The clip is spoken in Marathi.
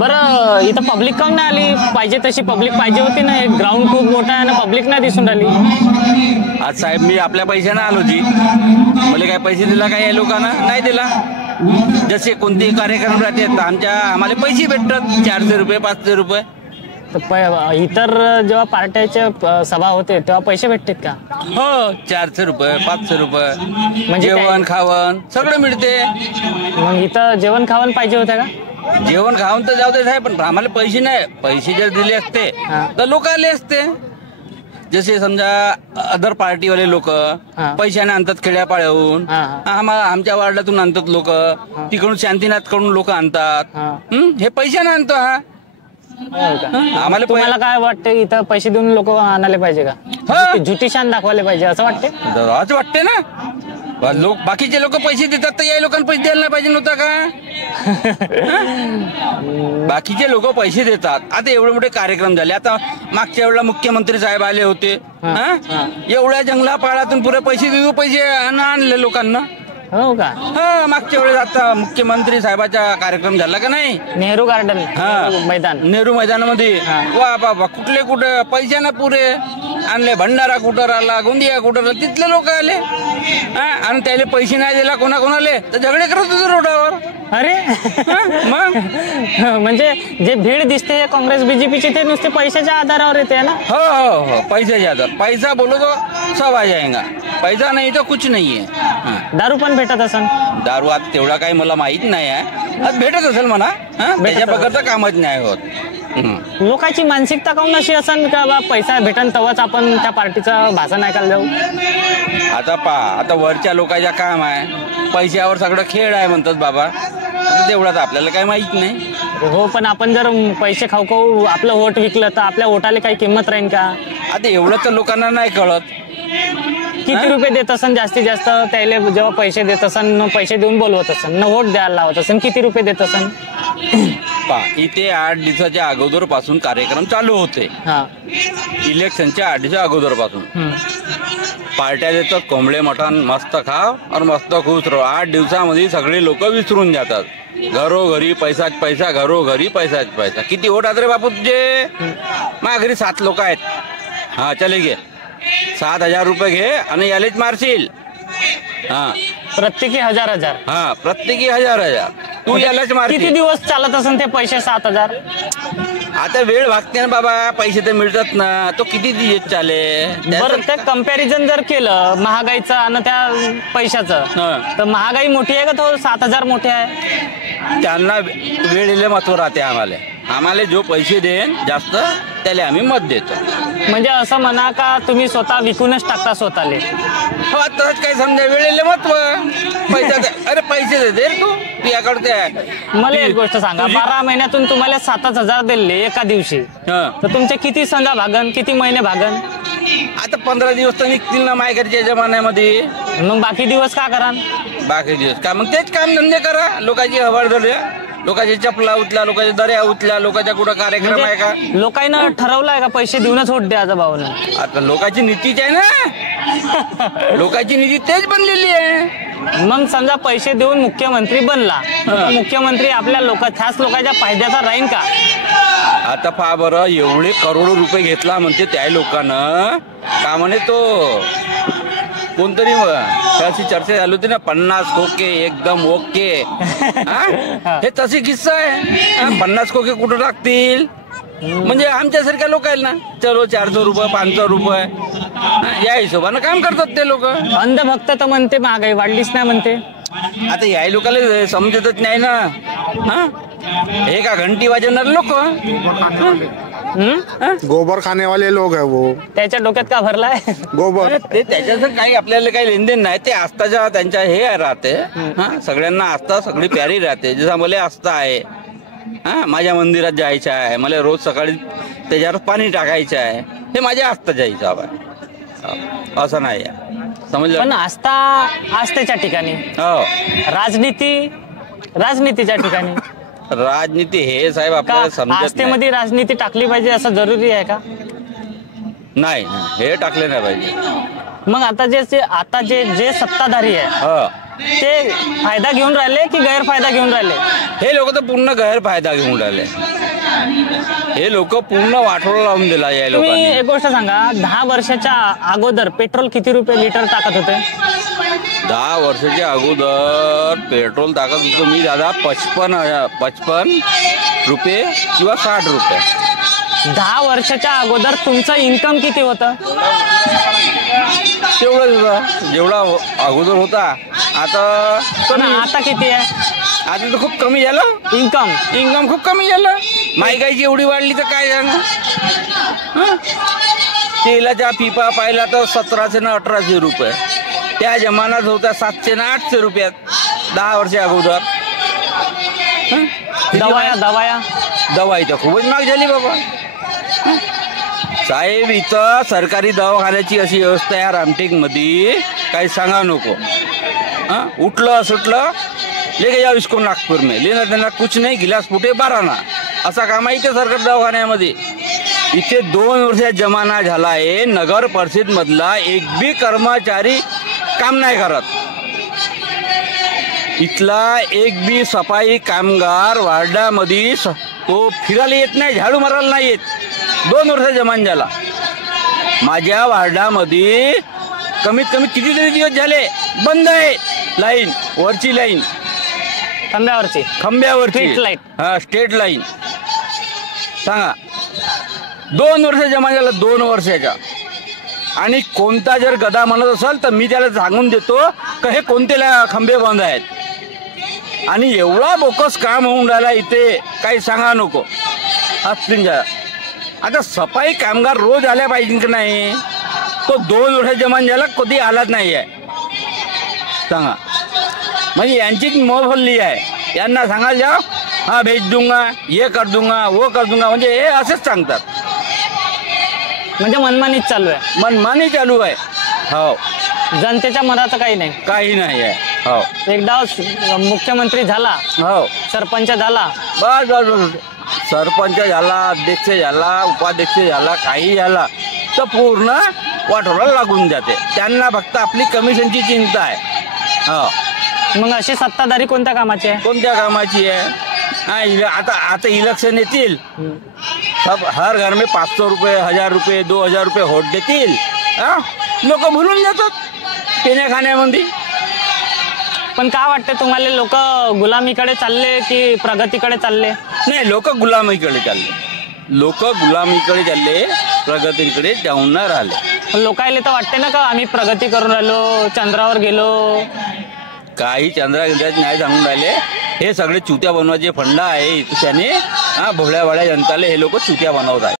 बरं इथं पब्लिक काऊन नाही आली? पाहिजे तशी पब्लिक पाहिजे होती ना. एक ग्राउंड खूप मोठा आहे ना, पब्लिक नाही दिसून राहिली. आज साहेब मी आपल्या पैशाने आलो जी, मला काय पैसे दिला काय या लोकांना? नाही दिला. जसे कोणतेही कार्यक्रम राहतात आम्हाला पैसे भेटतात 400 रुपये 500 रुपये. तर इतर जेव्हा पार्ट्याच्या सभा होते तेव्हा पैसे भेटतात का? हो, 400 रुपये 500 रुपये म्हणजे जेवण खावण सगळं मिळते. मग इथं जेवण खावण पाहिजे होतं का? जेवण खाऊन तर जाऊ दे साहेब, पण आम्हाला पैसे नाही. पैसे जर दिले असते तर लोक आले असते. जसे समजा अदर पार्टीवाले लोक पैशाने आणतात खेड्यापाड्याहून, आमच्या वार्डातून आणतात लोक, तिकडून शांतीनाथ कडून लोक आणतात. हे पैशाने आणतो. आम्हाला तुम्हाला काय वाटतं इथं पैसे देऊन लोक आणायला पाहिजे का? झुटी शान दाखवायला पाहिजे असं वाटते? असं वाटते ना. लोक बाकीचे लोक पैसे देतात तर या लोकांना पैसे द्यायला नाही पाहिजे नव्हता का? बाकीचे लोक पैसे देतात. आता एवढे मोठे कार्यक्रम झाले. आता मागच्या वेळेला मुख्यमंत्री साहेब आले होते. एवढ्या जंगलापाळातून पुरे पैसे देऊ पैसे आणले लोकांना. हो का? हा, मागच्या वेळेस आता मुख्यमंत्री साहेबाचा कार्यक्रम झाला का नाही? नेहरू गार्डन मैदान, नेहरू मैदानामध्ये वा बाबा कुठले कुठे पैशाने पुरे आणले. भंडारा कुठं राहिला, गोंदिया कुठं राहिला, तिथले लोक आले. आणि त्याला पैसे नाही दिला कोणाकोणाले तर झगडे करत होते रोडावर. अरे मग म्हणजे जे भीड दिसते काँग्रेस बीजेपीची ते नुसते पैशाच्या आधारावर येते ना? हो हो हो, पैशाच्या आधार. पैसा बोलो तो सब आ जाएगा, पैसा नाही तर कुछ नाही आहे. दारू पण भेटत असेल? दारू आता तेवढा काही मला माहित नाही आहे. आज भेटत असेल म्हणा. त्याच्या बगरचं कामच नाही होत. लोकांची मानसिकता काऊन अशी असेल का बा पैसा भेटन तेव्हाच आपण त्या पार्टीचं भाषण ऐकायला जाऊ? आता वरच्या लोकांच्या काम आहे, पैशावर सगळं खेळ आहे म्हणतात बाबा. तेवढाच आपल्याला काही माहित नाही. हो, पण आपण जर पैसे खाऊ खाऊ आपलं वोट विकलं तर आपल्या वोटाला काही किंमत राहील का? आता एवढं तर लोकांना नाही कळत. किती रुपये देत असन जास्तीत जास्त त्याला जेव्हा पैसे देत असन, पैसे देऊन बोलवत असन न, वोट द्यायला लावत असन, किती रुपये देत असन? इथे 8 दिवसाच्या अगोदर पासून कार्यक्रम चालू होते. इलेक्शनच्या 8 दिवसा अगोदर पासून पार्ट्या देतात कोंबडे मटण, मस्त खाव और मस्त खुश राहो. 8 दिवसामध्ये सगळे लोक विसरून जातात. घरोघरी पैसाच पैसा, घरोघरी पैसाच पैसा. किती वोट आहेत रे बापू तुझे? माझ्या घरी 7 लोक आहेत. हा, चले घे 7,000 रुपये घे आणि यालेच मारशील. प्रत्येकी 1000. हा, प्रत्येकी 1000. तू यालाच मारशील. किती दिवस चालत असेल ते पैसे 7,000? आता वेळ भागते ना बाबा, पैसे तर मिळतात ना. तो किती दिवस चाले? बरं, ते कंपॅरिझन जर केलं महागाईचं आणि त्या पैशाचं तर महागाई मोठी आहे का तो 7,000 मोठे आहे? त्यांना वेळेला महत्व राहते. आम्हाला जो पैसे देईन जास्त त्याला आम्ही मत देतो. म्हणजे असं म्हणा का तुम्ही स्वतः विकूनच टाकता स्वतःले? हो, आताच काय समजा वेळेला महत्व. पैसा अरे पैसे दे तू याकडे. मला एक गोष्ट सांगा, 12 महिन्यातून तुम्हाला 7,000 दिले एका दिवशी, तर तुमचे किती संधा भागन, किती महिने भागन? आता 15 दिवस तर निघतील ना मायकडच्या जमान्यामध्ये. मग बाकी दिवस का करा? बाकी दिवस का मग तेच काम धंदे करा. लोकांची हवालदिली, लोकांच्या चपला उचल्या, लोकांच्या दर्या उचल्या, लोकांच्या कुठं कार्यक्रम आहे का? लोकांना ठरवलंय का पैसे देऊनच वोट द्यायचा भावना? आता लोकांची नीतीच आहे ना. लोकांची नीती तेच बनलेली आहे. मग समजा पैसे देऊन मुख्यमंत्री बनला, मुख्यमंत्री आपल्या त्याच लोकांच्या फायद्याचा राहील का? आता पहा बरं, एवढे करोडो रुपये घेतला म्हणते त्या लोकांना का म्हणे तो कोणतरी त्याची चर्चा झाली होती ना, 50 खोके एकदम ओके. हे तशी किस्सा आहे. 50 खोके कुठं टाकतील? म्हणजे आमच्यासारख्या लोक आहेत ना, चलो 400 रुपये 500 रुपये या हिशोबानं काम करतात ते लोक. अंधभक्त तर म्हणते महागाई वाढलीच नाही म्हणते. आता या लोकांना समजतच नाही ना. हे का घंटी वाजवणार लोक? गोबर खाने वाले लोग है वो. त्याच्या डोक्यात का भरलाय गोबर? ते त्याच्याचं काही आपल्याला काही लेनदेन नाही. ते आस्थाच्या त्यांच्या हे राहते. सगळ्यांना आस्था सगळी प्यारी राहते. जसं मला आस्था आहे, माझ्या मंदिरात जायचं आहे, मला रोज सकाळी त्याच्यावर पाणी टाकायचं आहे, हे माझ्या आस्थाचा हिसाब आहे. असं नाही समजलं? पण आस्था आस्थेच्या ठिकाणी, राजनीतीच्या ठिकाणी. राजनीती हे साहेब आपल्याला समजत आस्थेमध्ये राजनीती टाकली पाहिजे असं जरुरी आहे का? नाही, हे टाकले नाही पाहिजे. मग आता जे सत्ताधारी आहे ते फायदा घेऊन राहिले की गैरफायदा घेऊन राहिले? हे लोक तर पूर्ण गैरफायदा घेऊन राहिले. हे लोक पूर्ण वाटोळा लावून दिला या तुम्ही लोकांनी. एक गोष्ट सांगा, 10 वर्षाच्या अगोदर पेट्रोल किती रुपये लिटर टाकत होते? 10 वर्षाच्या अगोदर पेट्रोल टाकत होतो मी दादा 55 रुपये किंवा 60 रुपये. 10 वर्षाच्या अगोदर तुमचं इन्कम किती होतं? तेवढंच होतं जेवढा अगोदर होता. आता पण आता किती आहे आता तर खूप कमी झालं. इन्कम? खूप कमी झालं. महागाई एवढी वाढली तर काय झालं. तेलाच्या पिपा पाहिला तर 1700 ना 1800 रुपये. त्या जमान्यात होता 700 ना 800 रुपयात 10 वर्ष अगोदर. दवाई तर खूपच महाग झाली बाबा. साहेब इथं सरकारी दवाखान्याची अशी व्यवस्था आहे रामटेक मध्ये काही सांगा नको. उठलं सुटलं लेके जाओ इसको नागपूर में, लेना देना कुछ नहीं, गिलास फुटे 12 ना, असा काम आहे इथे सरकारी दवाखान्यामध्ये. इथे 2 वर्षात जमाना झाला आहे. नगर परिषद मधला एक बी कर्मचारी काम नाही करत. इथला एक बी सफाई कामगार वार्डामध्ये तो फिरायला येत नाही, झाडू मारायला नाही येत. 2 वर्ष जमान झाला. माझ्या वार्डामध्ये कमीत कमी कितीतरी दिवस झाले बंद आहे लाईन, वरची लाईन, खांब्यावरची स्ट्रीट लाईट. हा स्टेट लाईन. सांगा 2 वर्ष जमा झाला, 2 वर्षाच्या. आणि कोणता जर गदा म्हणत असेल तर मी त्याला सांगून देतो का हे कोणते खंबे बंद आहेत. आणि एवढा बोकस काम होऊन राहिला इथे काही सांगा नको. आता सफाई कामगार रोज आल्या पाहिजे की नाही. तो 2 वर्ष जमा झाला कधी आलाच नाही आहे. सांगा म्हणजे यांचीच मोहल्ली आहे. यांना सांगायला जाओ हाँ भेज दूंगा, ये कर दूंगा, वो कर दूंगा, म्हणजे हे असंच सांगतात. म्हणजे मनमानीच चालू आहे. मनमानी चालू आहे. हो, जनतेच्या मनाचं काही नाही. काही नाही आहे. हो, एकदा मुख्यमंत्री झाला, हो, सरपंच झाला, बस सरपंच झाला, अध्यक्ष झाला, उपाध्यक्ष झाला, काही झाला तर पूर्ण वाटोळा लागून जाते. त्यांना फक्त आपली कमिशनची चिंता आहे. हो, मग अशी सत्ताधारी कोणत्या कामाची आहे? कोणत्या कामाची आहे. आता इलेक्शन येतील, सब हर घर में 500 रुपये, 1000 रुपये, 2000 रुपये होट देतील. लोक भुलून जातात पिण्या खाण्यामध्ये. पण काय वाटतं तुम्हाला, लोक गुलामीकडे चालले की प्रगतीकडे चालले? नाही, लोक गुलामीकडे चालले, प्रगतीकडे जाऊन नाही राहिले. लोकायला तर वाटते ना का आम्ही प्रगती करून राहिलो, चंद्रावर गेलो. काही चंद्रागिंद्रात नाही सांगून राहिले. हे सगळे चुत्या बनवायचे फंड आहे त्याने. भोळ्या जनताले हे लोक चुत्या बनवत आहेत.